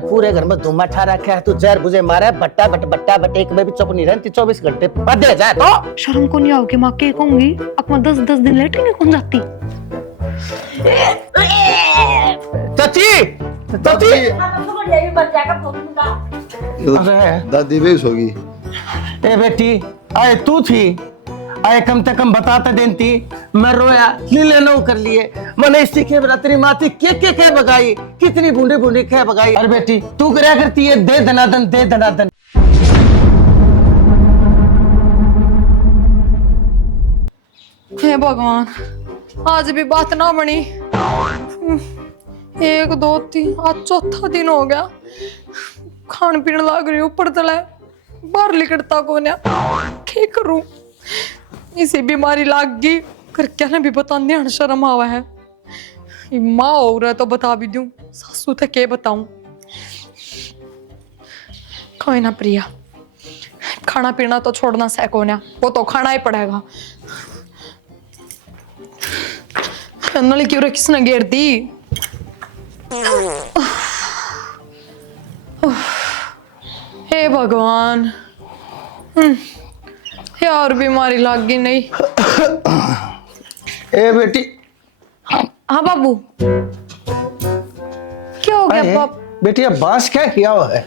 पूरे घर में धुआं ठा रखा है, तू जहर बुझे मारा बट्टा बट एक में भी चुप नहीं रहती 24 घंटे बदले जाए तो शर्म को नहीं आओगे माँ के कहूंगी अपना 10-10 दिन लेट नहीं कौन जाती। चाची अरे दादी बेहोश होगी। ए बेटी आए तू थी आए कम से कम बताता देती मैं रोया लीले नो कर लिए मैंने इसी के बरातरी माती के बगाई कितनी बूंदी बूंदी के बगाई। अरे बेटी तू क्या करती है दे दनादन। हे भगवान आज भी बात ना बनी। 1 2 3 आज चौथा दिन हो गया। खान पीने लाग रही ऊपर तले बाहर लिकड़ता को क्या करूं। इसी बीमारी लाग गई कर क्या ना भी बता ध्यान शर्म आवा है। माँ हो रहा तो बता भी दूं सासू थे के बताऊं। कोई ना प्रिया खाना पीना तो छोड़ना सको ना वो तो खाना ही पड़ेगा। नली क्यों रे किसने घेर दी। हे भगवान यार बीमारी लग गई नहीं। ए बेटी हाँ बाबू क्या हो गया बाप। बेटी अब बांस क्या किया हुआ है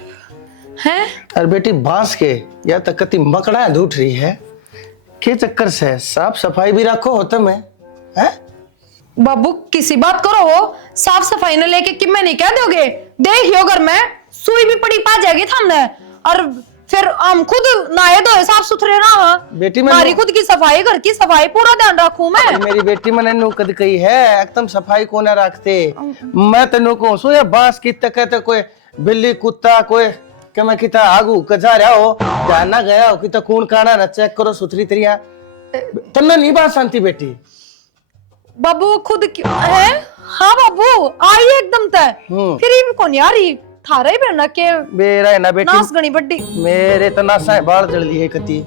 हैं? अरे बेटी बांस के या तक कति मकड़ा उठ रही है के चक्कर से साफ सफाई भी रखो होता मैं है। बाबू किसी बात करो वो साफ सफाई न लेके कि मैं नहीं कह दोगे देख यो घर में सुई भी पड़ी पा जाएगी थामने और फिर हम खुद नहाए धोए साफ सुथरे रहा। बेटी हमारी खुद की सफाई घर की सफाई पूरा ध्यान रखूं मैं। मेरी बेटी मैंने नु कद कही है एकदम सफाई को ना रखते मैं तेनू को सो या बांस की तकते कोई बिल्ली कुत्ता कोई के मैं किता आगू कजा रहा हो जाना गया हो किता कून काना न चेक करो सुथरी तरिया तन्ने नहीं बात शांति बेटी। बाबू खुद क्यों है। हाँ बाबू आई एकदम तय फिर ये कौन यार ये थारा ही बेना के मेरा है ना बेटी नास गणी बड्डी मेरे तो नासा है बाल जल लिए कती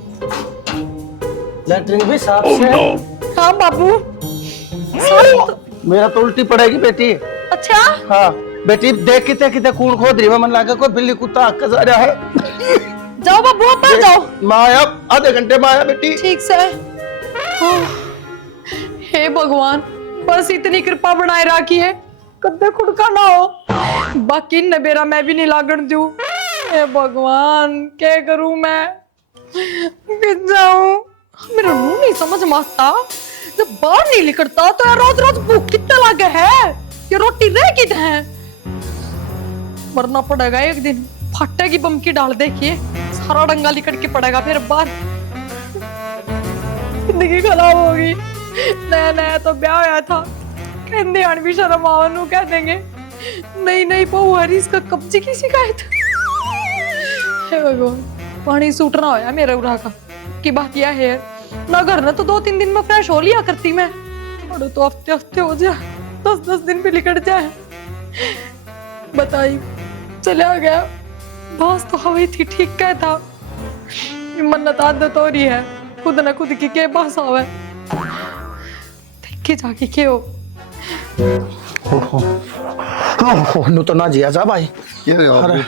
लैट्रिन भी साफ से हाँ बाबू मेरा तो उल्टी पड़ेगी बेटी। अच्छा हाँ बेटी देख किते किते कून खोद रही है मन लगा कोई बिल्ली कुत्ता हक जा रहा है। जाओ बाबू अब जाओ माया आधे घंटे में आया बेटी। ठीक से। हे भगवान बस इतनी कृपा बनाए रखी है कदे खुड़का ना हो बाकी नबेरा मैं भी नहीं लागण दूं। हे भगवान क्या करूं मैं किस जाऊं मेरा मुंह नहीं समझ में आता जब बाहर नहीं निकलता तो यार रोज रोज भूख कितना लागे है ये रोटी रह किधर है। मरना पड़ेगा एक दिन फटेगी बम की डाल देखिए सारा डंगा लिकट के पड़ेगा फिर बाहर जिंदगी खराब होगी। नया नया तो ब्याह होया था कहते आन भी शर्म आवन कह देंगे नहीं नहीं बहु हरी इसका कब्जे की शिकायत। हे भगवान पानी सूटना होया मेरे उरा का की बात यह है ना घर ना तो 2-3 दिन में फ्रेश हो लिया करती मैं बड़ो तो हफ्ते हफ्ते हो जाए 10-10 दिन भी निकट जाए। बताइए चला गया बस तो हवा थी ठीक क्या था मन्नत आदत हो रही है खुद ना खुद की के पास आवे देखे जाके के हो। नु तो ना जिया जा भाई क्या रे अरे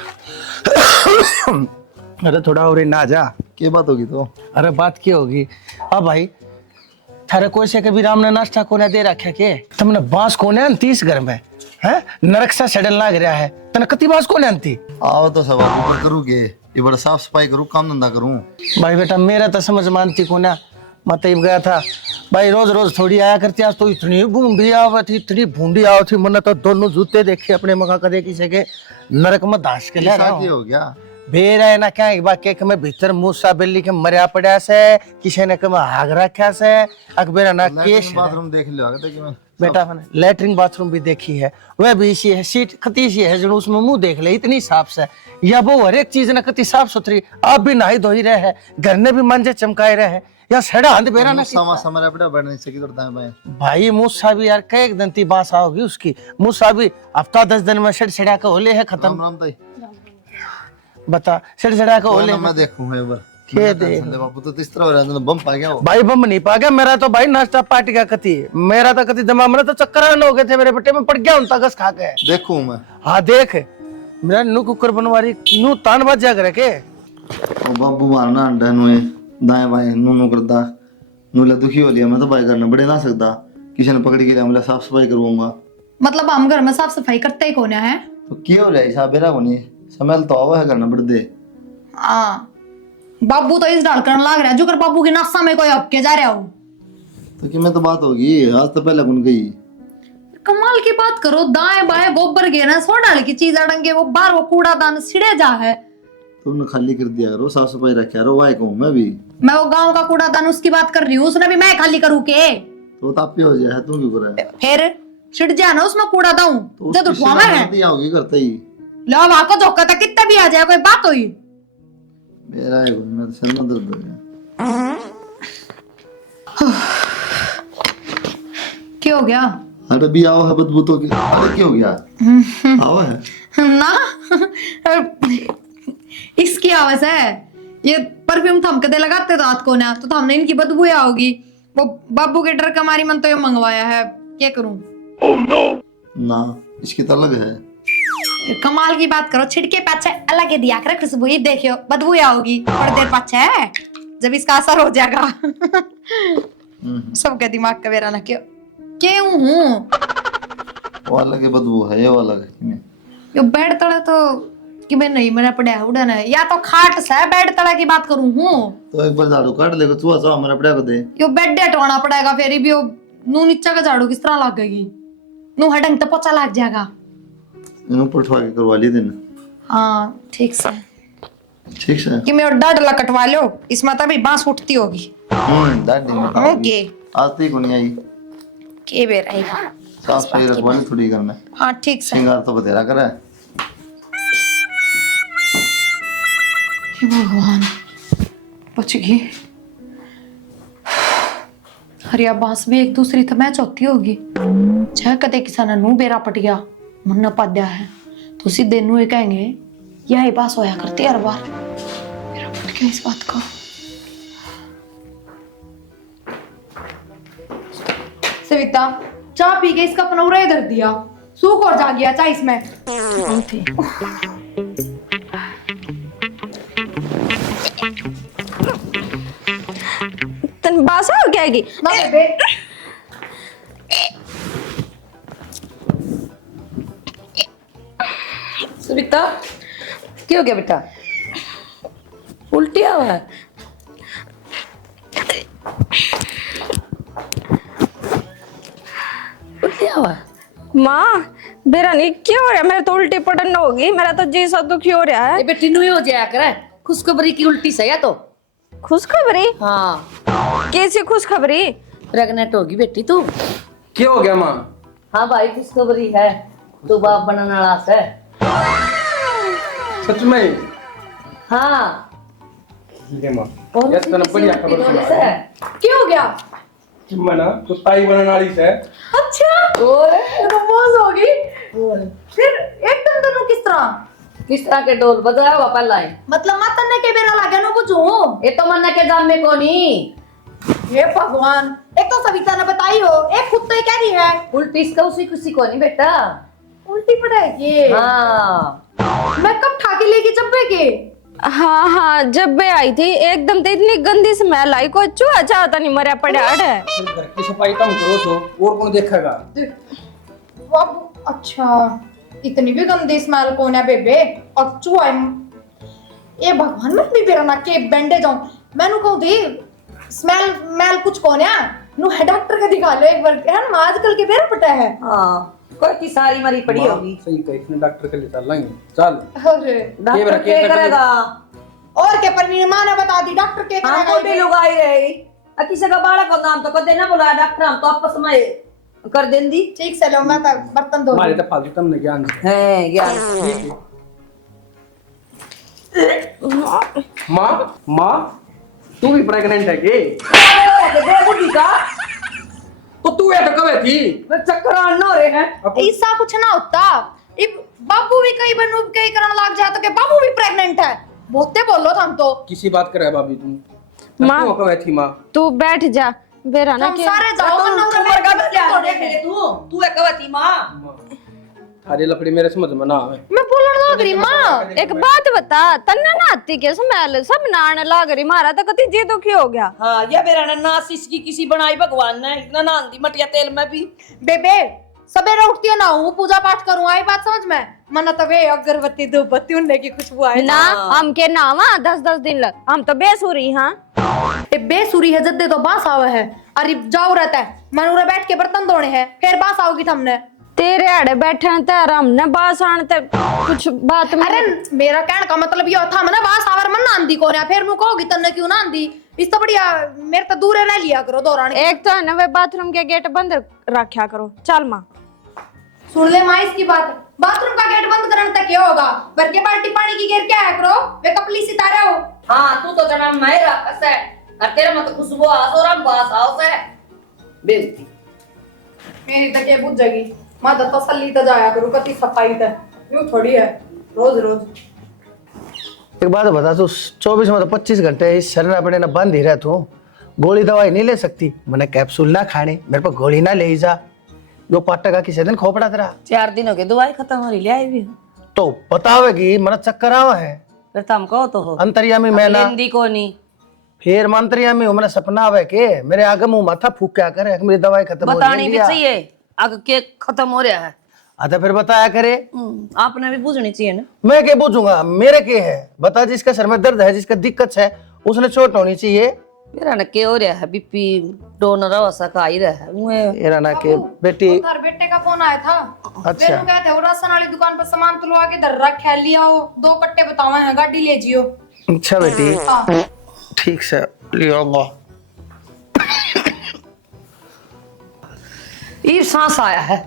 अरे थोड़ा और ना जा क्या बात होगी तो। अरे बात क्या होगी अब भाई थारे कोई से कभी राम ने नाश्ता कोने दे रखा के तुमने बांस कोने अंती इस घर में है नरक सा सड़न लाग रहा है तने कति बांस कोने अंती आओ तो सब ऊपर करूँगे ये बड़ा साफ सफाई करूँ काम धंधा करूँ। भाई बेटा मेरा तो समझ मानती को ना मैं तब गया था भाई रोज रोज थोड़ी आया करती आज तो इतनी बूंदी आवत थी इतनी बूंदी आवत थी मैंने तो दोनों जूते देखे अपने मका कदे किसी के नरक में दास के ले हो गया बेर है ना क्या एक बार के मैं भीतर मूसा बिल्ली के मरिया पड़ा से किसी ने के मैं आग रखा से अकबेरा ना केश बाथरूम देख लिया कि मैं बेटा मैंने लेटरिन बाथरूम भी देखी है वह भी इसी है सीट कति सी है जो उसमें मुंह देख ले इतनी साफ से या वो हर एक चीज ना कति साफ सुथरी आप भी नहाई धोई रहे हैं घर ने भी मंजे चमकाए रहे हैं या सड़ा अंध बेरा ना समरा बड़ा बढ़ने से किधर दाएं बाएं भाई मूसा भी यार कई दंती बांस आओगी उसकी मूसा भी हफ्ता 10 दिन में सड़ सड़ा का होले है खत्म। राम ताई बता सड़ सड़ा का होले मैं देखूं एक बार के दे बापू तो इस तरह हो रहा है बम पा गया भाई बम नहीं पा गया मेरा तो भाई नाश्ता पार्टी का कति मेरा तो कति दिमाग में तो चक्कर आने हो गए थे मेरे बेटे में पड़ गया उनका गस खा के देखूं मैं हाँ देख मेरा नु कुकर बनवारी नु तान बाज जा करे के ओ बाबू मारना अंडा नुए दाएं बाएं नु नु करदा नुला दुखी हो लिया मैं तो भाई करना बड़े ना सकता किसी ने पकड़ के लिया मैं साफ सफाई करवाऊंगा। मतलब हम घर में साफ सफाई करते ही कौन है? तो क्यों हो जाए साहब बेरा कोनी समझ तो आवा है करना पड़ दे। हाँ बाबू तो इस डाल करने लग रहा है जो कर बाबू की नासा में कोई अबके जा रहा हो। तो कि मैं तो बात होगी आज तो पहले कौन गई। कमाल की बात करो, दाएं बाएं गोबर घेरा सो डाल की चीज अड़ंगे वो बाहर वो कूड़ादान सिड़े जा है। तुमने खाली कर दिया करो साफ सफाई रखा करो वाई कहूँ मैं भी। मैं वो गांव का कूड़ादान उसकी बात कर रही हूँ, उसने भी मैं खाली करूँ के तो तापी हो जाए तू क्यों कर रहा है फिर छिड़ जा ना उसमें कूड़ादान तो जब उठवा में है दिया होगी करते ही लो वहां को धोखा था कितना भी आ जाए कोई बात हुई मेरा है मैं तो सर में दर्द हो गया। क्या हो गया? अरे भी आओ है बदबू तो की अरे क्या हो गया आओ है ना इसकी आवाज है ये परफ्यूम थम के दे लगाते रात को ना तो हमने इनकी बदबू आओगी। वो बाबू के डर का मारी मन तो ये मंगवाया है, क्या करूं? ना इसकी तो अलग है। कमाल की बात करो, छिड़के पाछे अलग ही दिया कर खुशबू, ये देखियो बदबू आओगी थोड़ी देर पाछे है जब इसका असर हो जाएगा। सबके दिमाग का बेरा ना क्यों हूँ वो अलग है बदबू है ये वाला है यो बेड तड़ा तो कि मैं नहीं मेरा पड़ा उड़न है या तो खाट से बेड तड़ा की बात करूं हूँ तो एक बार झाड़ू काट लेगा चूहा चूहा हमारा पड़ा को दे यो बेड हटवाना पड़ेगा फिर भी यो नू नीचा का झाड़ू किस तरह लगेगी नू हटंग तो पोछा लग जाएगा। इन्हों पर उठवा के करवा ली दिन। हाँ ठीक से कि मैं डाढ़ ला कटवा लो इसमें तभी बांस उठती होगी। दादी में ओके आती को नहीं आई के बेर आएगा साफ सफाई रखवानी थोड़ी घर में। हाँ ठीक से। श्रृंगार तो बतेरा करे। हे भगवान बच गई। हरिया बांस भी एक दूसरी तो मैच होती होगी छह कदे किसान नू बेरा पट गया मन न पाद्या है तो सीधे नू ये कहेंगे यही बांस होया करती हर बार बेरा पट गया इस बात का। सविता चाय पी के इसका पनौरा इधर दिया सूख और जा गया चाय इसमें। तन बासा हो गया ना बेबे सविता क्या हो गया बेटा? उल्टी हुआ है? उल्टी हुआ है? माँ मेरा नहीं क्या हो रहा है, मेरा तो उल्टी पटन होगी, मेरा तो जी सा दुखी हो रहा है। ये बेटी नुई हो जाया करे खुशखबरी की उल्टी सही है तो। खुशखबरी? हाँ कैसी खुशखबरी? प्रेग्नेंट होगी बेटी तू। क्या हो गया माँ? हाँ भाई खुशखबरी है तू बाप बनने वाला है। सच में? हाँ ये माँ कौन ये सी तो बढ़िया किसी खबर उल्टी सुना से? क्या हो गया? मना तो ताई बनने वाली से। अच्छा ओए तो मौज होगी फिर एकदम दोनों किस तरह किस तरह के डोल बजाया हुआ पहला है मतलब माता ने के बेरा लागे नो पूछूं ये तो मन्ने के जाम में कोनी। हे भगवान एक तो सविता ने बताई हो एक खुद तो ये कह रही है उल्टी इसका उसी खुशी कोनी बेटा। उल्टी पड़ेगी। हाँ मैं कब ठा के लेके जब्बे के? हाँ हाँ जब मैं आई थी एकदम तो इतनी गंदी स्मेल आई, कोई चूहा चाहता नहीं मरा पड़ा है। घर की सफाई कम करो तो और कौन देखेगा? बाबू अच्छा इतनी भी गंदी स्मेल कौन है बेबे? और चूहा ये भगवान मैं भी बेरा ना के बैंडेज जाऊं मैंने कहूं थी स्मेल मेल कुछ कौन है नु है डॉक्टर का दिखा लो एक बार है ना आजकल के बेरा पटा है। हाँ कोई की सारी मरी पड़ी होगी। सही कही इसने डॉक्टर के लिए चल लेंगे चल। अरे डॉक्टर क्या करेगा? और क्या परवीन माँ ने बता दी डॉक्टर के हम तो भी लुगाई रही किसी का बालक का नाम तो कदे ना बुलाया डॉक्टर हम तो आपस में कर देंदी। ठीक से लो मैं तो बर्तन धो हमारे तो फालतू तुमने ज्ञान है ज्ञान। माँ माँ तू भी प्रेग्नेंट है के? बुद्धि का तो तू ये तो कब थी? चक्कर आना हो रहे हैं। ऐसा कुछ ना होता बाबू भी कई बनू कई करने लग जाता कि बाबू भी प्रेग्नेंट है बहुते बोलो हम तो किसी बात कर रहा है भाभी तुम? माँ तू कब थी माँ? तू बैठ जा बेरा ना हम के सारे जाओ तू वरना उम्र का बच्चा तो देख ले तू है कवती मां। थारी लकड़ी मेरे समझ में ना आवे। मैं बोलने लग रही माँ। एक बात बता, तन्ने नाती के स्मेल सब नाने लाग रही, मारा तो कति जी दुखी हो गया। हाँ या मेरा नास इसकी किसी बनाई भगवान ने, इतना नान दी मटिया तेल में भी। बेबे सवेरे उठती है ना हूँ, पूजा पाठ करूँ, आई बात समझ में? मना तो वे अगरबत्ती धूपबत्ती उनने की खुशबू आए ना हम के नावा 10-10 दिन लग, हम तो बेसुरी। हाँ बेसुरी है जद्दे तो बास आवे है। अरे जाओ रहता है मनूरा बैठ के बर्तन धोने हैं, फिर बास आओगी तुमने। तेरे आड़े बैठे ते हमने बास आनते कुछ बात में। अरे मेरा कहने का मतलब ये था मैंने बास आवर मन आंदी को फिर नु कहोगी तन्ने क्यों ना आंदी? इस तो बढ़िया मेरे तो दूर ना लिया करो दौरान। एक तो है ना वे बाथरूम के गेट बंद रखा करो। चल माँ सुन ले माँ इसकी बात, बाथरूम का गेट बंद करने तक क्या होगा? भर के बाल्टी पानी की गिर क्या है करो, वे कपली सितारे हो। हाँ तू तो जना मैं राकस है, और तेरा मत खुशबू आस और हम बास आओ से बेइज्जती। मेरी तक ये बुझ जाएगी, मैं तो तसल्ली तो जाया करूँ कति सफाई तक, यूं थोड़ी है रोज रोज। एक बात बता, तू 24 में तो 25 घंटे इस शरण अपने ना बंद ही रह, तू गोली दवाई नहीं ले सकती? मैंने कैप्सूल ना खाने, मेरे पर गोली ना ले जा। जो पाटा का किसी दिन खोपड़ा तेरा 4 दिन हो गए दवाई खत्म हो रही, ले आई भी तो बतावेगी मेरा चक्कर आवा है। फिर तुम कहो तो हो अंतर्यामी मैं ना, लेंदी को नहीं। फिर मैं अंतर्यामी हूँ, मेरा सपना आवे के मेरे आगे मुंह माथा फूक क्या करे मेरी दवाई खत्म हो बतानी रही भी है। चाहिए आगे के खत्म हो रहा है। अच्छा फिर बताया करे, आपने भी पूछनी चाहिए ना। मैं क्या पूछूंगा, मेरे के है बता? जिसका सर में दर्द है, जिसका दिक्कत है, उसने चोट होनी चाहिए। मेरा ना के हो रहा है, बीपी डोनर अवस्था का ही रहा है मेरा ना के बेटी। उधर बेटे का फोन आया था। अच्छा। बेनू कहते हो राशन वाली दुकान पर सामान तुलवा के धर रखा है, लिया हो 2 कट्टे बतावा है, गाड़ी ले जियो। अच्छा बेटी हाँ। ठीक से ले आऊंगा। ये सांस आया है।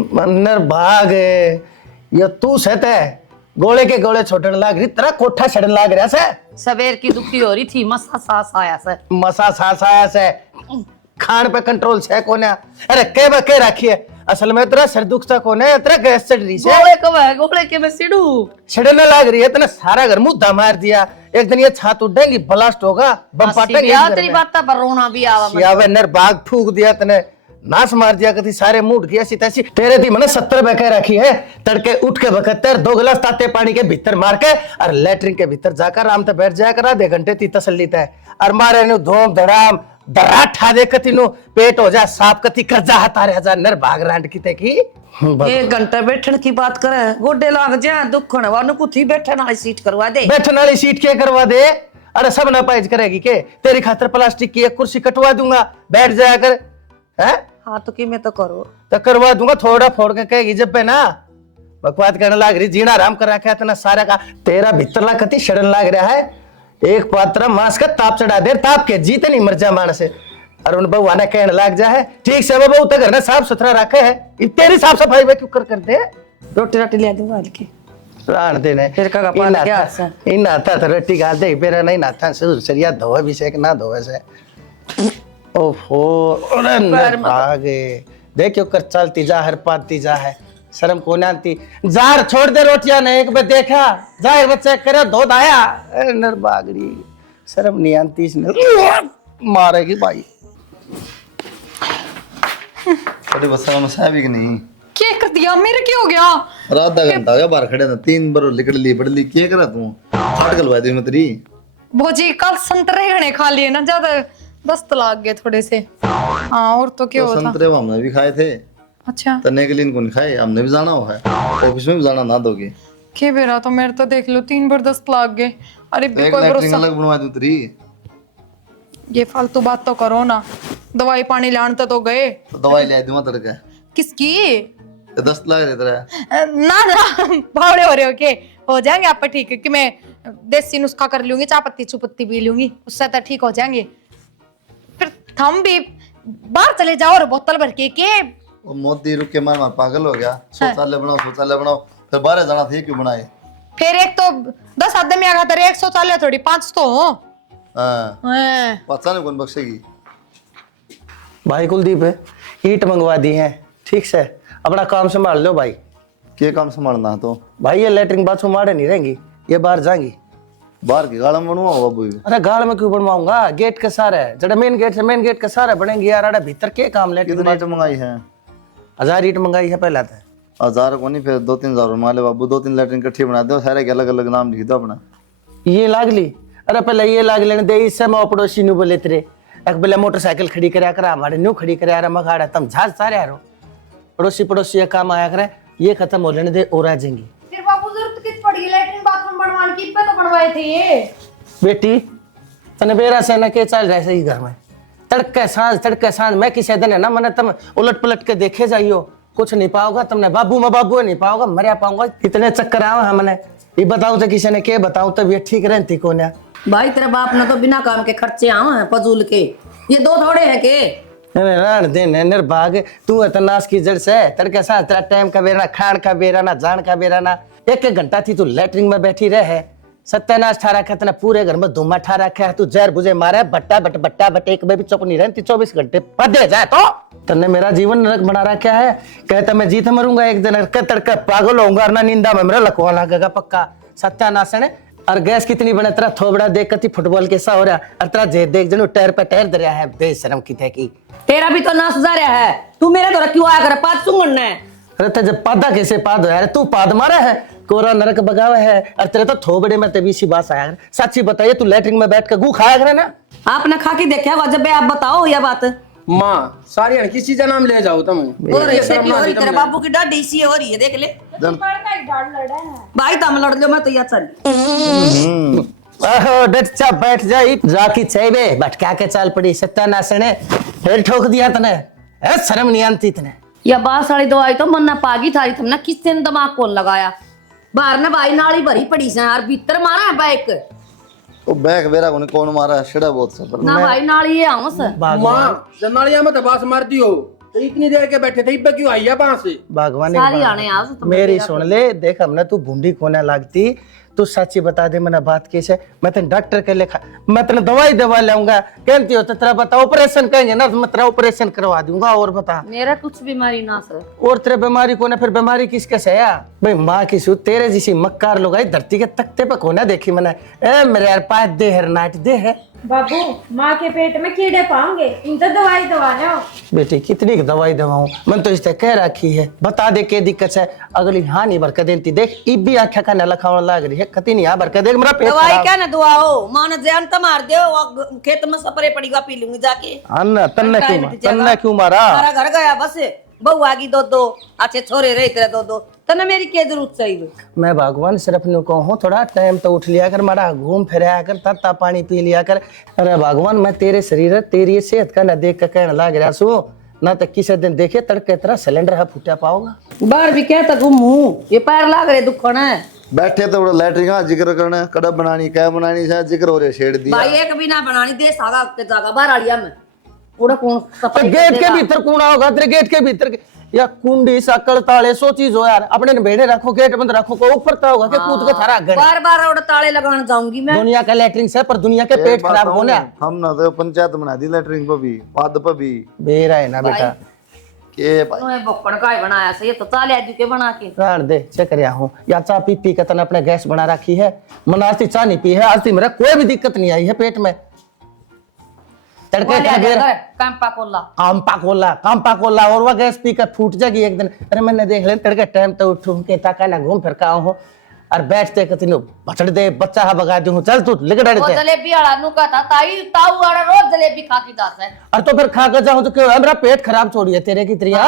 मंदर भाग ये तू सहते गोले के गोले छोटन लाग रही, तेरा कोठा छड़न लाग रहा से। सवेर की दुखी हो रही थी, मसा सांस आया से। मसा सास आया से, खान पे कंट्रोल से कोने। अरे के बके रखिए, असल में तेरा सर दुखता कोने, तेरा गैस चढ़ रही से। गोले कब है, गोले के मैं सिड़ू छड़ने लाग रही है, तेने सारा घर मुद्दा मार दिया। एक दिन ये छात उड़ेगी, ब्लास्ट होगा, बम फाटेगी। तेरी बात पर रोना भी आवा। यावे नर बाग फूक दिया तने, नाश मार दिया कति सारे मूड की ऐसी तैसी। तेरे दी मैंने 70 बके रखी है, तड़के उठ के 72 2 गिलास ताते पानी के भीतर मार के और लेटरिन के भीतर जाकर आराम से बैठ जाया कर, आधे घंटे ती तसल्ली है। और मारे नु धोम धड़ाम दराठा दे कति नु पेट हो जा साफ कति कर्जा हता रह जा नर भाग रांड की ते की। 1 घंटा बैठने की बात करे, गोडे लाग जा दुख होने वाला कुथी बैठने वाली सीट करवा दे। बैठने वाली सीट क्या करवा दे? अरे सब ना पाइज करेगी के? तेरी खातर प्लास्टिक की एक कुर्सी कटवा दूंगा, बैठ जाया कर। है हाँ तो कि मैं तो करो तो करवा दूंगा, थोड़ा फोड़ के कहेगी जब पे ना बकवाद करने लाग रही, जीना आराम कर रखा है इतना सारा का। तेरा भीतरला कति शरण लाग रहा है, एक पात्रा मांस का ताप चढ़ा दे, ताप के जीते नहीं मर जा मानस है। और उन बउआ ने कहने लाग जा है, ठीक से बहू तो घर ने साफ सुथरा रखे है, तेरी साफ सफाई वे क्यों कर दे? रोटी राटी ले दूंगा हल्की प्राण देने फिर का पान क्या है? इन नाता तो रोटी गाल दे, पेरा नहीं नाता से सरिया धोवे भी से ना धोवे से। ओहो अरे न भागे, देखियो कर चलती जा, हर पाती जा है, शर्म को ना आती। जार छोड़ दे रोटियां ने, एक बार देखा जाए बच्चे करे धो दाया, नर बागड़ी शर्म नहीं आती इसने, मारेगी भाई। अरे बस हम साहब कि नहीं क्या कर दिया? मेरे क्या हो गया? आधा घंटा हो गया बाहर खड़े थे, 3 बार निकल ली पड़ ली, क्या करा तू? फाट गलवा दी मत रही भोजी कल संतरे घने खा लिए ना, ज्यादा दस्त लाग गए थोड़े से। हाँ और तो क्या तो होता? संतरे हमने भी खाए थे, अच्छा तने के लिए इनको नहीं खाए, हमने भी जाना हुआ है, ऑफिस में भी जाना ना दोगे। के बेरा तो मेरे तो देख लो 3 बार दस्त लाग गए। अरे तो एक कोई लैटरिन भरोसा, अलग बनवा दूं तेरी। ये फालतू बात तो करो ना, दवाई पानी लाने तो गए। तो दवाई ले दूंगा तेरे का, किसकी? तो 10 लाख दे तेरा। ना ना भावड़े हो रहे हो के, हो जाएंगे आप ठीक है कि मैं देसी नुस्खा कर लूंगी, चाय पत्ती चुपत्ती पी लूंगी, उससे तो ठीक हो जाएंगे। फिर थम भी बाहर चले जाओ और बोतल भर के वो मोदी रुक के मार मार पागल हो गया, शौचालय बनाओ शौचालय बनाओ, फिर बाहर जाना था क्यों बनाए? फिर एक तो 10 आदमी आ गया तेरे, 100 चाले थोड़ी 5 तो हो। हाँ पता नहीं कौन बख्शेगी। भाई कुलदीप ईट मंगवा दी है, ठीक से अपना काम संभाल लो भाई। क्या काम संभालना है तो? भाई ये लेटरिन बाथरूम मारे नहीं रहेंगी, ये बाहर जाएंगी। बाहर की गाड़ा में बनवाओ बाबू। अरे गाड़ में क्यों बनवाऊंगा, गेट के सारे जड़ा मेन गेट से मेन गेट के सारे बनेंगे यार। अरे भीतर के काम लेटरिन कितनी ईट मंगाई है? 1000 ईट मंगाई है पहला था। 1000 को नहीं, फिर 2-3 हजार माले बाबू, 2-3 लैट्रिन इकट्ठी बना दो, सारे के अलग अलग नाम लिख दो अपना। ये लागली, अरे पहले ये लाग लेने दे। इससे मैं पड़ोसी नु बोले तेरे एक बेले मोटरसाइकिल खड़ी करया करा, हमारे न्यू खड़ी करया रे मगाड़ा, तुम झाज सारे यारो पड़ोसी पड़ोसी ये काम आया करे। ये खत्म हो लेने दे और आ जाएंगी। फिर बाबू जरूरत किस पड़ी लैट्रिन बाथरूम बनवाने की, पे तो बनवाए थे ये। बेटी तने बेरा से न के चल रहा सही घर में, तड़के सांझ मैं किसी दिन है ना मैंने तुम उलट पलट के देखे जाइयो, कुछ नहीं पाओगा तुमने, बाबू में बाबू नहीं पाओगा, मरिया पाऊंगा। इतने चक्कर आवा हमने, ये बताऊं तो किसी ने के बताऊं तब ये ठीक रहती को ना। भाई तेरे बाप ने तो बिना काम के खर्चे आवे हैं फजूल के, ये 2 थोड़े हैं के। रान दे निर्भाग, तू है नाश की जड़ से, तड़के सांझ तेरा टाइम का बेरा, खान का बेरा ना, जान का बेरा ना। 1 घंटा थी तू लैट्रिन में बैठी रहे, सत्यानाश ठा रखा तेने, पूरे घर में धुआं ठा रखा है, तू जहर बुझे मारा है, बट्टा बट एक में भी चुप नहीं रहती, 24 घंटे पदे जाए तो तन्ने मेरा जीवन नरक बना रखा है। कहता मैं जीत मरूंगा एक दिन, तड़के पागल होऊंगा ना, नींदा में मेरा लकवा लगेगा पक्का। सत्यानाश है। और गैस कितनी बने तेरा थोबड़ा देख कती फुटबॉल के सा हो रहा, और तेरा जे देख जनो टायर पे टायर दे रहा है, बेशरम की थे की। तेरा भी तो नाश जा रहा है, तू मेरे द्वारा क्यों आया कर पाद सुंगड़ना है। अरे ते जब पादा कैसे पाद हो यार, तू पाद मारा है, कोरा नरक बगावा है, और तेरे तो थोबड़े में तभी सी बात आया। सच्ची बताइए तू लैट्रिन में बैठ कर गू खाया करे ना। आपने खा के देखा होगा, जब आप बताओ यह बात। माँ सारी हन किसी का नाम ले जाओ तुम। और ऐसे भी हो रही, तेरे बाबू की डांट इसी हो रही है, देख ले भाई, तुम लड़ लो, मैं तो यहाँ चल। ओहो डट चा बैठ जाई जाकी चाहिए भटका के चाल पड़ी। सत्यानाश ने फिर ठोक दिया तने, ए शर्म नहीं आती तने। या बास वाली दवाई तो मन्ना पागी थारी, तुमने किसने दिमाग कौन लगाया। बाहर ने भाई नाली भरी पड़ी से यार, भीतर मारा है बाइक। वो बैग बेरा को कौन मारा, छड़ा बहुत सफर ना भाई नाली ये आऊं से। माँ जनालिया में तो बास मारती हो, तो इतनी देर के बैठे थे, इब्बे क्यों आई है बाहर से। भगवान सारी आने आज मेरी सुन ले, देख हमने तू भूंडी कोने लागती, तू सच्ची बता दे मैंने बात कैसे। मैं तेन डॉक्टर के लेखा, मैं तेन दवाई दवा लाऊंगा, कहती हो तो तेरा बता ऑपरेशन कहेंगे ना, तो मैं तेरा ऑपरेशन करवा दूंगा। और बता मेरा कुछ बीमारी ना सर। और तेरे बीमारी को ना, फिर बीमारी किसके से है भाई। माँ की सू तेरे जैसी मक्कार लोग धरती के तख्ते पे कोना देखी मैंने। ए मेरे यार पाँच दे है नाट दे है। बाबू माँ के पेट में कीड़े पाओगे, इन तो दवाई दवा लो। बेटी कितनी दवाई दवाऊं, मैं तो इससे कह रखी है, बता दे के दिक्कत है। अगली हाँ नहीं भरकर देती, देख इब भी आंखें का नला खाने लग रही है, कती नहीं यहाँ भरकर देख मेरा पेट दवाई खराब। क्या ना दुआओ, माँ ने जान तो मार दो, खेत में सपरे पड़ेगा, पी लूंगी जाके। अन्ना तन्ने क्यों मारा। सारा घर गया बस, बहू आगी 2-2 अच्छे छोरे रहे तेरे 2-2, तने मेरी क्या जरूरत चाहिए। मैं भगवान सिर्फ नु कहूँ थोड़ा टाइम तो उठ लिया कर, मारा घूम फिराया कर, तत्ता पानी पी लिया कर। अरे भगवान मैं तेरे शरीर तेरी सेहत का न देख कर कहने लग रहा सू, ना तो किसी दिन देखे तड़के तरह सिलेंडर है फूटा पाओगा। बाहर भी कहता घूमू, ये पैर लाग रहे दुखन है। बैठे तो लैट्रिन का जिक्र करना, कड़ब बनानी क्या बनानी से जिक्र हो रहे, छेड़ दिया भाई एक भी ना बनानी दे सागा के जागा बाहर आलिया में पूरा कौन सफाई गेट के भीतर कूड़ा होगा तेरे, गेट के भीतर या कुंडी सकल ताले सो चीज हो यार, अपने बेड़े रखो, गेट बंद रखो, को ऊपर तो होगा कि कूद के थारा गए। बार-बार और ताले लगाने जाऊंगी मैं। दुनिया का लैट्रिन से पर दुनिया के पेट खराब होने। हम ना तो पंचायत बना दी लैट्रिन पर भी, पाद पर भी। बेरा है ना बेटा के भाई तूने बक्कड़ का ही बनाया से, ये तो ताले आदि के बना के रान दे चेक रिया हूँ। या चा पी पी के तने अपने गैस बना रखी है, मन आज चा नहीं पी है, आज मेरा कोई भी दिक्कत नहीं आई है पेट में। तड़के कांपा कोला और वह गैस पी कर फूट जाएगी एक दिन। अरे मैंने देख ले तड़के टाइम तो उठूं के ताका ना घूम फिर का हूं और बैठते कति नो बचड़ दे बच्चा हा बगा दूं, चल तू लिगड़ दे। वो जलेबी वाला नु का था ताई ताऊ वाला रोज जलेबी खाती जाता है। और तो फिर खा कर जाऊं तो क्यों, मेरा पेट खराब छोड़िए तेरे की त्रिया।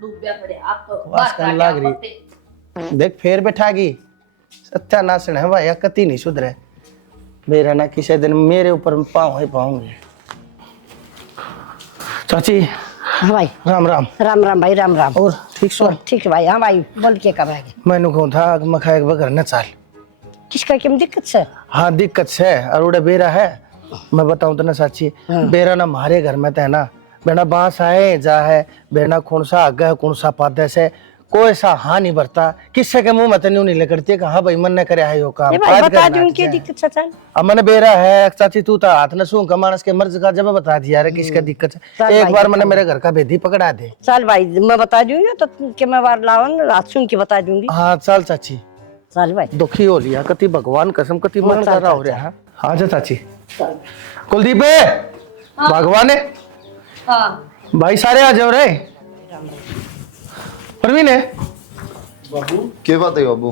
डूब गया पड़े आप तो वास करने लग रही, देख फेर बैठागी सत्यानाश है भाई, कति नहीं सुधरे मेरा ना, किसी दिन मेरे ऊपर पाँव ही पाऊंगे। चाची हाँ भाई, राम राम। राम राम भाई, राम राम। और ठीक सो? ठीक है भाई। हाँ भाई, बोल के कब आएंगे? मैंने कहूँ था मखा एक बगर न चाल। किसका क्या दिक्कत से? हाँ दिक्कत है, और उड़े बेरा है, मैं बताऊँ तो ना साची, बेरा ना हमारे घर में तो है ना, बेना बांस आए जा है, बेना कौन सा आगे कौन सा पादे से कोई सा हाँ नहीं भरता, किससे के मुंह में तो नहीं लगती कि हाँ भाई मन ने करे है यो काम। भाई बता दूं क्या दिक्कत से चल। अब मैंने बेरा है चाची, तू तो हाथ न सूंघ मानस के मर्ज का जब बता दिया रे किसका दिक्कत है। एक बार मैंने मेरे घर का भेदी पकड़ा दे। चल भाई मैं बता दूंगी तो के मैं बार लावन रात सुन के बता दूंगी। हाँ चल चाची। चल भाई, दुखी हो लिया कति, भगवान कसम कति मन कर रहा हो रहा है। हाँ जा चाची। कुलदीप भगवान है भाई, सारे आ जाओ रे। प्रवीण है क्या बात है बाबू?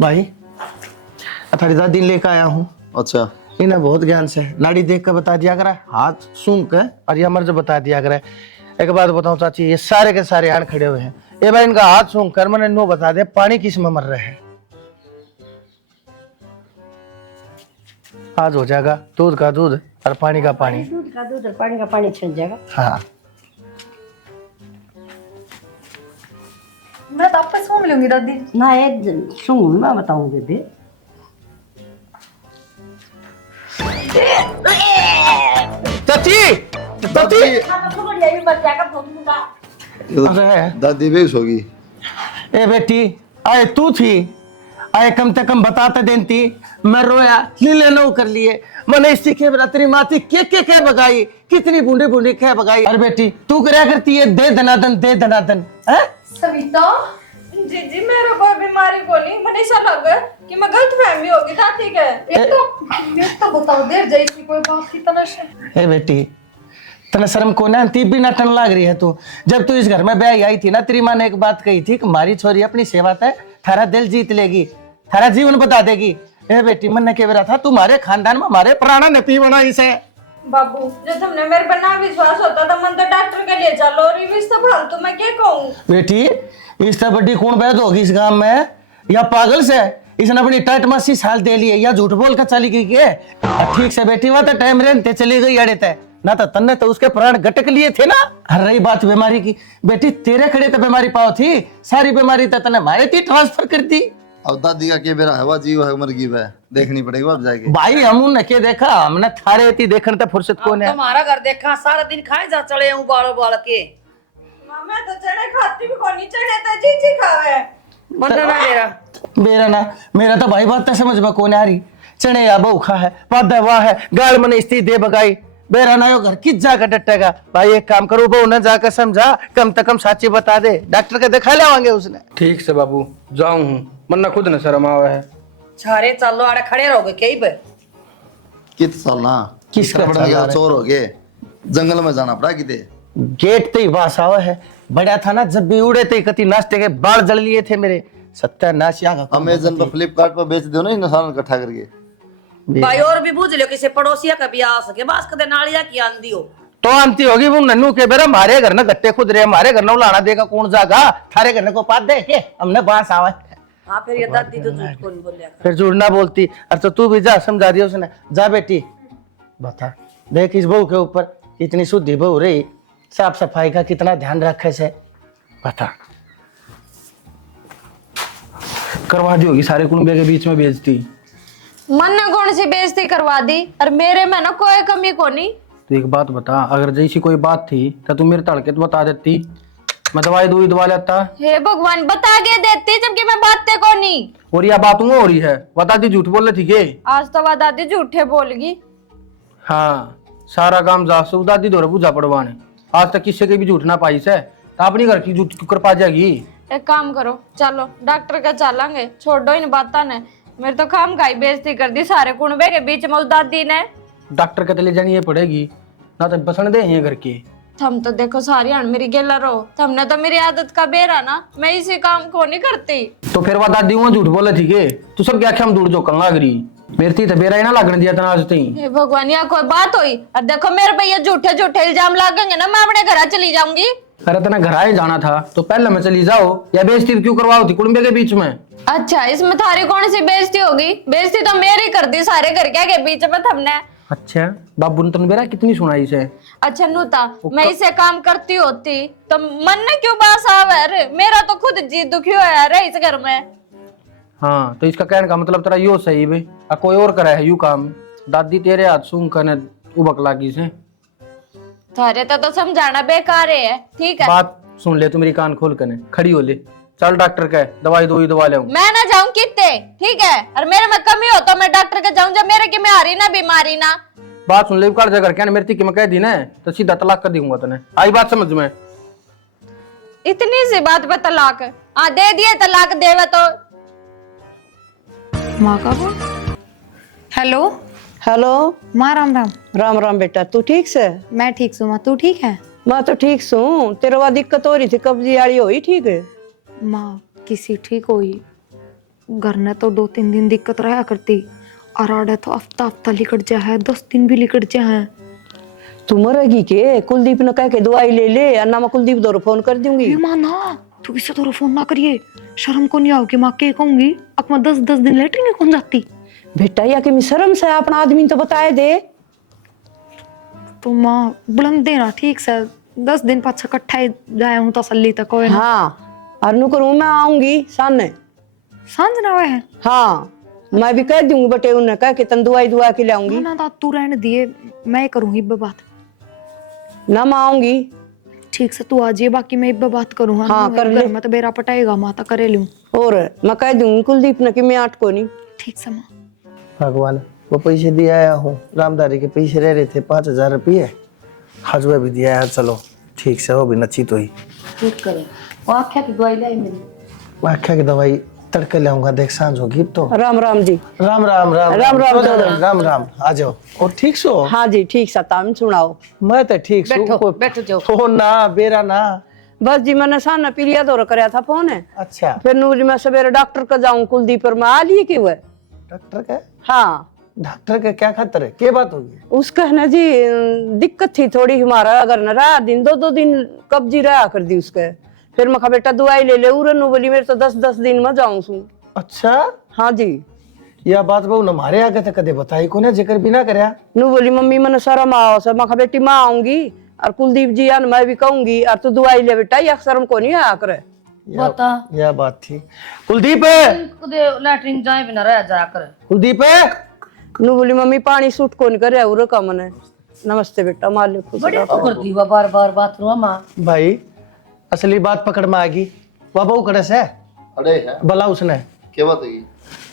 भाई थारी दादी लेकर आया हूँ। अच्छा इन्हें बहुत ज्ञान से नाड़ी देख कर बता दिया करा, हाथ सूंघ कर और ये मर्ज बता दिया करा। एक बात बताऊं चाची, ये सारे के सारे आड़ खड़े हुए हैं, ये भाई इनका हाथ सूंघ कर मैंने नो बता दे पानी किस में मर रहे हैं। आज हो जाएगा दूध का दूध और पानी का पानी। दूध का दूध और पानी का पानी छिन जाएगा। हाँ मैं तो आपसे सूंघ लूंगी दादी। ना ये सुन मैं बताऊंगी भी। चाची चाची अरे दादी बेहोश होगी। ए बेटी आए तू थी, आए कम से कम बताते देती, मैं रोया लीले नो कर लिए मैंने इसी के तेरी माती के बगाई, कितनी बूंदी बूंदी खे बगाई। अरे बेटी तू क्या करती है, दे दनादन है। सविता जी मेरा कोई बीमारी को नहीं, मैंने ऐसा लगा कि मैं गलत फहमी होगी था। ठीक है एक तो बताओ देर जैसी कोई बात की तनश। ए बेटी तना शर्म को ना ती भी नाटन लाग रही है तू। जब तू इस घर में ब्याह आई थी ना, तेरी माँ ने एक बात कही थी कि हमारी छोरी अपनी सेवा है थारा दिल जीत लेगी, थारा जीवन बता देगी। ए बेटी मन ने कह रहा था तुम्हारे खानदान में हमारे प्राणा नपी बना इसे। बाबू जब तुमने मेरे पर ना विश्वास होता था मन तो डॉक्टर के लिए चलो, और इस तो फालतू मैं क्या कहूँ। बेटी इससे बड़ी कौन बैद होगी इस गांव में, या पागल से इसने अपनी टाइट मस्सी साल दे लिए, या झूठ बोल कर चली गई के। ठीक से बेटी हुआ तो टाइम रेंते चली गई अड़े ते ना, तो तन्ने तो उसके प्राण गटक लिए थे ना। रही बात बीमारी की, बेटी तेरे खड़े तो बीमारी पाओ थी, सारी बीमारी तो तने मारे थी ट्रांसफर कर दी। अब दादी का क्या बेरा हवा जीव है मर गई है, देखनी पड़ेगी अब जाके। भाई हम ने के देखा, हमने थारे थी देखने तो फुर्सत कौन है। तुम्हारा घर देखा सारा दिन खाए जा चले उबाल उबाल के। मैं तो चने खाती भी कोनी, चने तो जी खावे। बनना मेरा मेरा तो भाई बात तो समझ में कौन आ रही। चने या बौखा है पादा वाह है गाल मन स्थिति दे बगाई, बेरा ना यो घर किस जाकर डटेगा। भाई एक काम करो बहु न जाकर समझा, कम से कम साची बता दे, डॉक्टर के दिखा लेवांगे उसने। ठीक से बाबू जाऊं हूँ, मन्ना खुद न शर्म आवा है। छारे चलो आड़े खड़े रहोगे कई पे। कित साल ना किसका बड़ा चला चोर हो गए, जंगल में जाना पड़ा किते। गेट तो ही बास आवा है, बड़ा था ना जब भी उड़े थे कति नाश्ते के बाल जल लिए थे मेरे। सत्यानाश यहाँ का अमेजन पर फ्लिपकार्ट पर बेच दो ना इंसान इकट्ठा करके। भाई और भी बूझ लो किसी पड़ोसिया का भी आ सके, बस कदे नालिया की आंधी हो तो आंती होगी वो नन्नू के बेरा हमारे घर न गट्टे खुद रहे, हमारे घर न लाना देगा कौन जागा, थारे घर को पात दे के हमने बास आवा है। हाँ फिर ये दादी तो झूठ को नहीं बोलिया। फिर जुड़ना बोलती। अरे तो तू भी जा, समझा दिया उसने, जा बेटी बता देख इस बहू के ऊपर इतनी शुद्धि बहू रही, साफ सफाई का कितना ध्यान रखे से बता। करवा दी होगी सारे कुंबे के बीच में बेइज्जती। मन ने कौन सी बेइज्जती करवा दी, और मेरे में ना कोई कमी को नहीं। तो एक बात बता, अगर जैसी कोई बात थी तो तू मेरे तड़के तो बता देती, मैं दवाई दूई दवा लेता। हे भगवान बता के देती जबकि मैं बातें को नहीं। और यह बात हो रही है, बता दी झूठ बोल रही थी के। आज तो वह दादी झूठे बोलगी। हाँ सारा काम जासू दादी दौरे पूजा पड़वाने, आज तक किसी के भी झूठ ना पाई से, तो अपनी घर की झूठ कर पा जाएगी। एक काम करो चलो डॉक्टर के चलेंगे, छोड़ो इन बातों ने, मेरे तो खाम खाई बेइज्जती कर दी सारे कुनबे के बीच में उस दादी ने। डॉक्टर के तले जानी ये पड़ेगी ना, तो बसन दे ये घर के। थम तो देखो सारी हण मेरी गेला रहो, थमने तो मेरी आदत का बेरा ना, मैं इसी काम को नहीं करती। तो फिर वह दादी वहां झूठ बोले थी के, तू सब क्या हम दूर जो कंगा करी, मेरी थी तो बेरा ही ना लगने दिया था आज तई। हे भगवान यहाँ कोई बात हुई, और देखो मेरे पे ये झूठे झूठे इल्जाम लगेंगे ना, मैं अपने घर चली जाऊंगी। अरे तना घर आए जाना था तो पहले मैं चली जाओ, या बेइज्जती क्यों करवाओ थी कुंबे के बीच में। अच्छा इसमें थारी कौन सी बेइज्जती होगी, बेइज्जती तो मेरी कर दी सारे घर के बीच में थमने। अच्छा बाबू ने तुम बेरा कितनी सुनाई से। अच्छा नूता मैं इसे काम करती होती तो मन ने क्यों बास आवे रे, मेरा तो खुद जी दुखी होया रे इस घर में। हाँ तो इसका कहने का मतलब तेरा यो सही भाई, कोई और करे है यू काम, दादी तेरे हाथ सूंघ करने उबक लागी से। थारे तो समझाना बेकार है। ठीक है बात सुन ले, तू मेरी कान खोल कर खड़ी हो ले, चल डॉक्टर का दवाई दो दवा ले। मैं ना जाऊं कितने, ठीक है, और मेरे में कमी हो तो मैं डॉक्टर के जाऊं, जब मेरे की में आ रही ना बीमारी ना। बात सुन ले, कर जगह क्या मेरी थी कि मैं कह दी ना तो सीधा तलाक कर दूंगा तने, आई बात समझ में। इतनी सी बात पे तलाक, हाँ दे दिए तलाक, देवे तो माँ का फोन। हेलो हेलो माँ राम राम। राम राम बेटा, तू ठीक से? मैं ठीक हूँ माँ, तू ठीक है? मैं तो ठीक हूँ, तेरे वहाँ दिक्कत हो रही थी कब्जी वाली हुई ठीक है? माँ किसी ठीक हुई। घर ने तो 2-3 दिन दिक्कत रहा करती, और आड़े तो हफ्ता हफ्ता लिकट जा है, 10 दिन भी लिकट जा है। तू मरेगी के? कुलदीप ने कह के दवाई ले ले, अन्ना मैं कुलदीप दौर फोन कर दूंगी। ये माँ ना, तू किसी तरह फोन ना करिए, शर्म को नहीं आओगी माँ के कहूंगी। अब मैं 10-10 दिन लेटरिन में कौन जाती। बेटा या कि मैं शर्म से अपना आदमी तो बताए दे। तो माँ बुलंद देना ठीक से, 10 दिन पाछा इकट्ठा ही जाया हूँ तसल्ली तक होए ना। हाँ और नु करूँ मैं आऊंगी सामने। सांझ ना हुए है हाँ मैं भी कह दूंगी बटे उन्हें कह के तन दवाई दुआ के लाऊंगी। ना ना, तू रहने दिए, मैं करूंगी इब्बे बात। ना मैं आऊंगी। ठीक से तू आ जाइए, बाकी मैं इब्बे बात करूँ। हाँ, कर ले। मैं तो बेरा पटाएगा माँ, तो करे लूँ। और मैं कह दूंगी कुलदीप ने कि मैं आट को नहीं। ठीक से माँ। भगवान वो पैसे दिए आया हूँ, रामदारी के पैसे रह रहे थे 5,000 रुपये, हजवा भी दिया है। चलो ठीक से, वो भी नची तो ही। ठीक करे वो आख्या की दवाई लाई मेरी। आख्या की दवाई तड़के लाऊंगा, देख सांझ होगी अब तो। राम राम जी। राम राम राम राम राम चौधरी। राम राम। आ जाओ। और ठीक सो? हाँ जी ठीक सताम सुनाओ। मैं तो ठीक सो। बैठो बैठो जाओ। फोन ना बेरा ना। बस जी मैंने साना पीलिया दौरा कराया था फोन है। अच्छा फिर नूरी मैं सवेरे डॉक्टर का जाऊं कुलदीप पर मैं आ लिए क्यों है। डॉक्टर का? हाँ डॉक्टर का क्या खतर है, क्या बात होगी? उसका है ना जी दिक्कत थी थोड़ी हमारा, अगर न रहा दिन 2-2 दिन कब्जी रहा कर दी उसके। फिर मैं कहा बेटा दवाई ले ले उरन बोली मेरे तो 10-10 दिन में जाऊं सू। अच्छा हाँ जी। यह बात बहु न हमारे आगे तो कदे बताई को ना, जिक्र भी ना करया। नू बोली मम्मी मैंने शर्म आओ सर। मैं कहा बेटी माँ आऊंगी और कुलदीप जी आन मैं भी कहूंगी और तू दवाई ले बेटा, या शर्म को नहीं आया करे। बता यह बात थी। कुलदीप कदे लैट्रिन जाए बिना रह जा कर। कुलदीप नू बोली मम्मी पानी सूट को नहीं करे उरे का मने। नमस्ते बेटा माल खुश बड़ी कर दी बार बार बाथरूम मां। भाई असली बात पकड़ में आएगी। वह बहू कड़े से अरे है बोला उसने? क्या बात होगी?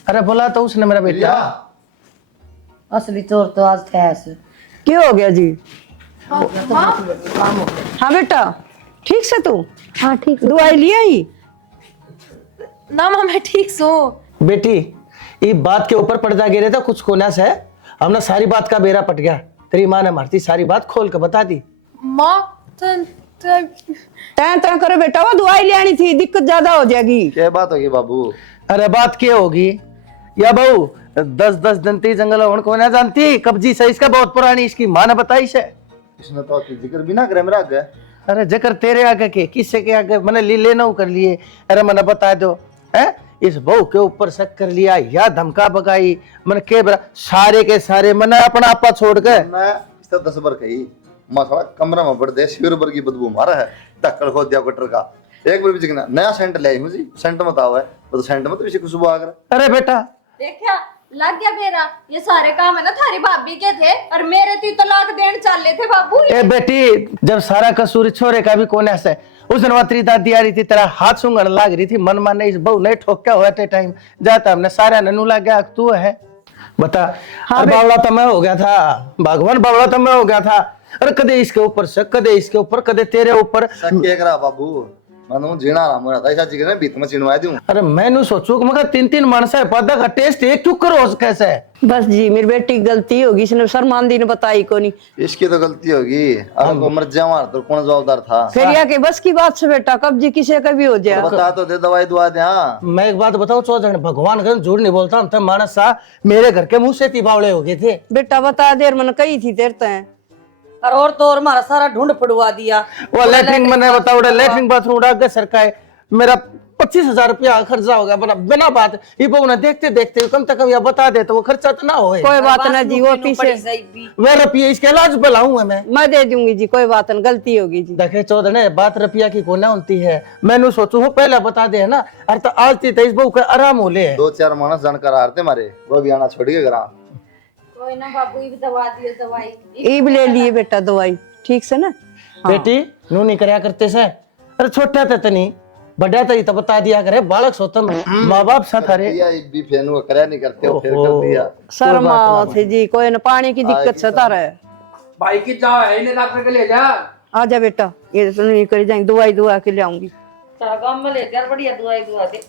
अरे बोला तो उसने मेरा बेटा। असली चोर तो आज थे ऐसे। क्या हो गया जी? हाँ बेटा ठीक से तू? हाँ ठीक। दवाई लिया ही? ना माँ मैं ठीक सो। बेटी ये बात के ऊपर पर्दा गिरे था कुछ कोना से, हमने सारी बात का बेरा पट गया। तेरी माँ ने मारती सारी बात खोल के बता दी। माँ तैं तैं करे बेटा वो दवाई ले आनी थी, दिक्कत ज्यादा हो जाएगी। क्या बात होगी बाबू? अरे बात क्या होगी या बहू, 10-10 दिन ती जंगल होने को ना जानती, कब्जी से इसका बहुत पुरानी, इसकी माँ ने बताई से। इसने तो आपकी जिक्र भी ना करे मेरा आगे। अरे जकर तेरे आगे के किससे के आगे मैंने लेना कर लिए। अरे मैंने बता दो है इस बहू के ऊपर शक कर लिया या धमका बगाई मैंने के सारे के सारे मैंने अपना आपा छोड़ के मैं इससे 10 बार कही मसाला कमरा में बढ़ दे, शिविर भर की बदबू मारा है, ढक्कन खोद दिया कटर का। एक बार भी जिगना नया सेंट ले आई हूं जी, सेंट मत आओ है तो सेंट में तो पीछे खुशबू आ कर। अरे बेटा देखा लग गया मेरा, ये सारे काम है ना थारी भाभी के थे और मेरे ती तलाक देन चले थे बाबू। ए बेटी जब सारा कसूर छोरे का भी कोने से, उस दिन वात्री दादी आ रही थी तेरा हाथ सूंघने लाग रही थी, मन माने इस बहू नहीं ठोक क्या हुआ थे टाइम जाता हमने सारा ननू लग गया तू है बता। हाँ बावड़ा तो मैं हो गया था, भगवान बावड़ा तो मैं हो गया था। अरे कदे इसके ऊपर से कदे इसके ऊपर कदे तेरे ऊपर। क्या करा बाबू मानो जीना ना मरा था ऐसा जिगने बीत में चिनवा दूं। अरे मैंने सोचू कि मगर 3-3 मानस है पौधा का टेस्ट एक क्यों करो कैसे? बस जी मेरी बेटी की गलती होगी, इसने शर्मांदी ने बताई को नहीं। इसकी तो गलती होगी, अगर को मर जावा तो कौन जवाबदार था? फिर या के बस की बात से बेटा कब्जी किसी का भी हो तो जाए। बता तो दे दवाई दुआ दे। हाँ मैं एक बात बताऊं चौधरी, भगवान का झूठ नहीं बोलता, हम तो मानस सा मेरे घर के मुंह से तिबावड़े हो गए थे। बेटा बता देर मन कही थी तेरे तय और तो और हमारा सारा ढूंढ पड़वा दिया। वो लेटरिन मैंने बताओ लेटरिन बाथरूम उड़ा के सरकाए मेरा 25,000 रुपया खर्चा हो गया बिना बात। ये बहू ने देखते देखते कम से कम या बता दे तो वो खर्चा तो ना हो। कोई बात ना जी, वो पीछे वे रुपये इसके इलाज बुलाऊंगा मैं दे दूंगी जी, कोई बात नहीं गलती होगी जी। देखे चौधरी बात रुपया की कोना होती है, मैंने सोचू वो पहले बता दे ना। अरे तो आज थी इस बहू का आराम हो ले। 2-4 मानस जानकार हारते मारे वो भी आना छोड़ के करा। कोई ना बाबू ये दवा दिए दवाई। ईब ले लिए बेटा दवाई ठीक से ना। बेटी नू नहीं करया करते से। अरे छोटा था तनी बड़ा था तो बता दिया करे, बालक सोतम माँ बाप साथ हरे भी फेनु करया नहीं करते हो फिर कर दिया। शर्म आओ थे जी, कोई न पानी की दिक्कत सता रहे। भाई की जाओ है इन्हें डॉक्टर के ले जा। आजा बेटा ये तो नहीं कर जाएंगे, दवाई दुआ के ले आऊंगी। गांव में ले यार बढ़िया दवाई दुआ दे।